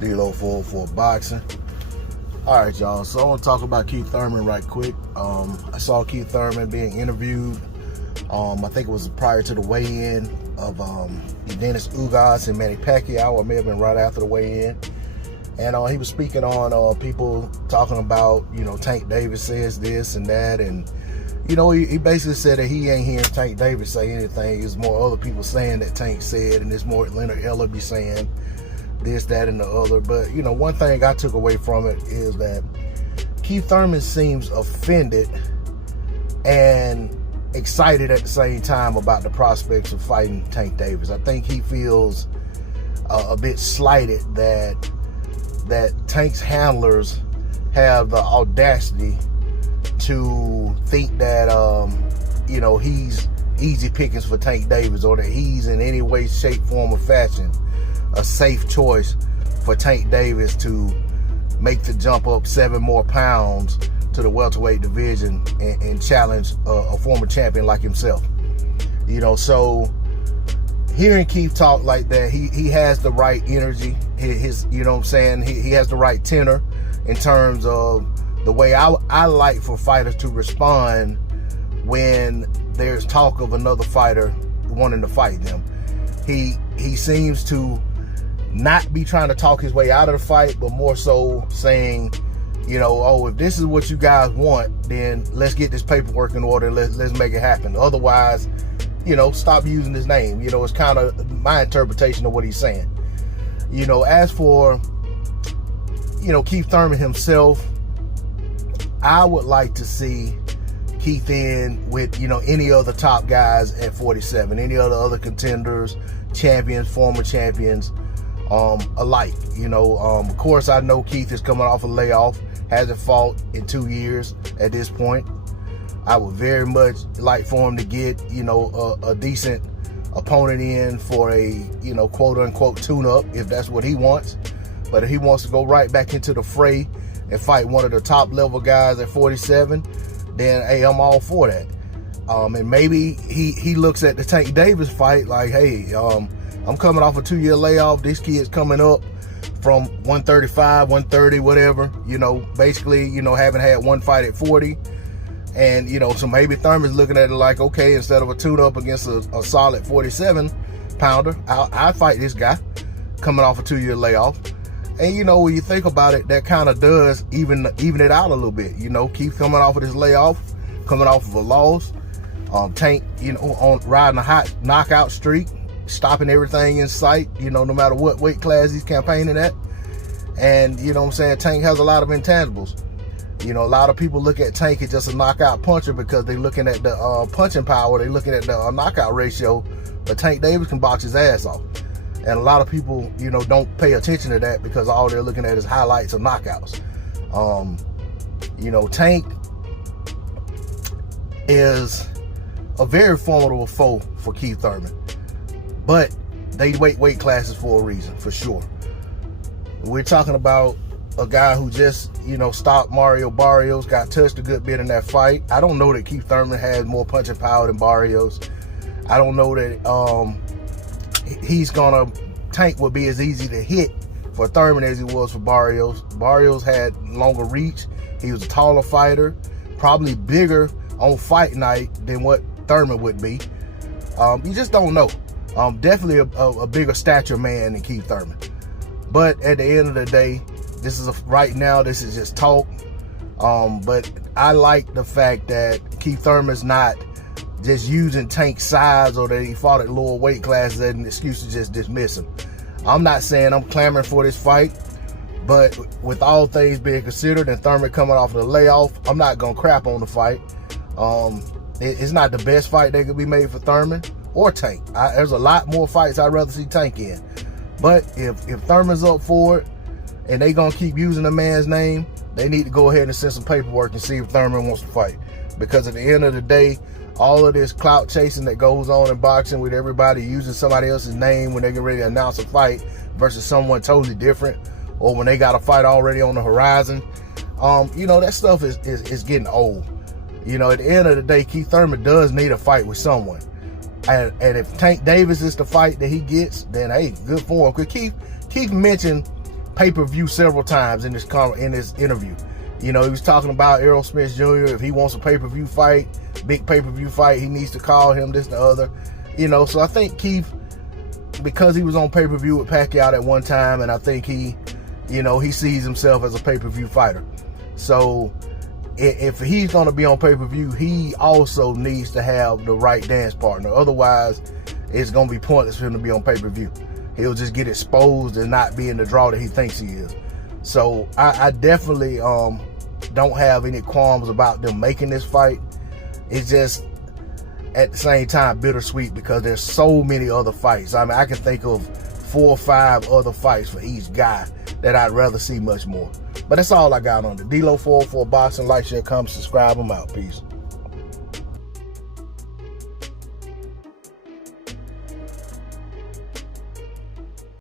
D-Lo for boxing. All right, y'all. So I want to talk about Keith Thurman right quick. I saw Keith Thurman being interviewed. I think it was prior to the weigh-in of Dennis Ugas and Manny Pacquiao, or may have been right after the weigh-in. And he was speaking on people talking about, Tank Davis says this and that. And, he basically said that he ain't hearing Tank Davis say anything. It's more other people saying that Tank said, and it's more Leonard Ellerbe saying this, that, and the other. But, one thing I took away from it is that Keith Thurman seems offended and excited at the same time about the prospects of fighting Tank Davis. I think he feels a bit slighted that Tank's handlers have the audacity to think that he's easy pickings for Tank Davis, or that he's in any way, shape, form, or fashion a safe choice for Tank Davis to make the jump up 7 more pounds to the welterweight division and challenge a former champion like himself. So hearing Keith talk like that, he has the right energy. His he has the right tenor in terms of the way I like for fighters to respond when there's talk of another fighter wanting to fight them. He seems to not be trying to talk his way out of the fight, but more so saying, if this is what you guys want, then let's get this paperwork in order. Let's make it happen. Otherwise, stop using his name. It's kind of my interpretation of what he's saying. As for, Keith Thurman himself, I would like to see Keith in with, any other top guys at 47, any other contenders, champions, former champions, alike. Of course, I know Keith is coming off a layoff, hasn't fought in 2 years at this point. I would very much like for him to get, a decent opponent in for a, quote unquote tune-up, if that's what he wants. But if he wants to go right back into the fray and fight one of the top level guys at 47, then hey, I'm all for that. And maybe he looks at the Tank Davis fight like, hey, I'm coming off a 2-year layoff. This kid's coming up from 135, 130, whatever, basically, haven't had one fight at 40. And, so maybe Thurman's looking at it like, okay, instead of a tune-up against a solid 47-pounder, I'll fight this guy coming off a 2-year layoff. And, when you think about it, that kind of does even it out a little bit. Keith coming off of this layoff, coming off of a loss. Tank, on riding a hot knockout streak, stopping everything in sight, no matter what weight class he's campaigning at. And, Tank has a lot of intangibles. A lot of people look at Tank as just a knockout puncher because they're looking at the punching power, they're looking at the knockout ratio, but Tank Davis can box his ass off. And a lot of people, don't pay attention to that because all they're looking at is highlights of knockouts. Tank is a very formidable foe for Keith Thurman. But they weight classes for a reason, for sure. We're talking about a guy who just, stopped Mario Barrios, got touched a good bit in that fight. I don't know that Keith Thurman has more punching power than Barrios. I don't know that Tank would be as easy to hit for Thurman as he was for Barrios. Barrios had longer reach. He was a taller fighter, probably bigger on fight night than what Thurman would be. You just don't know. Definitely a bigger stature man than Keith Thurman. But at the end of the day, this is just talk. But I like the fact that Keith Thurman's not just using Tank's size or that he fought at lower weight classes as an excuse to just dismiss him. I'm not saying I'm clamoring for this fight, but with all things being considered and Thurman coming off of the layoff, I'm not going to crap on the fight. It's not the best fight that could be made for Thurman or Tank. There's a lot more fights I'd rather see Tank in. But if Thurman's up for it and they going to keep using the man's name, they need to go ahead and send some paperwork and see if Thurman wants to fight. Because at the end of the day, all of this clout chasing that goes on in boxing with everybody using somebody else's name when they get ready to announce a fight versus someone totally different, or when they got a fight already on the horizon, that stuff is getting old. At the end of the day, Keith Thurman does need a fight with someone. And if Tank Davis is the fight that he gets, then hey, good for him. Because Keith mentioned pay-per-view several times in this interview. You know, he was talking about Errol Spence Jr. If he wants a pay-per-view fight, big pay-per-view fight, he needs to call him, this and the other. You know, so I think Keith, because he was on pay-per-view with Pacquiao at one time, and I think he, you know, he sees himself as a pay-per-view fighter. So if he's going to be on pay-per-view, he also needs to have the right dance partner. Otherwise, it's going to be pointless for him to be on pay-per-view. He'll just get exposed and not be in the draw that he thinks he is. So I definitely don't have any qualms about them making this fight. It's just, at the same time, bittersweet because there's so many other fights. I mean, I can think of 4 or 5 other fights for each guy that I'd rather see much more. But that's all I got on the D-Lo 404 Boxing. Like, share, comment, subscribe. I'm out. Peace.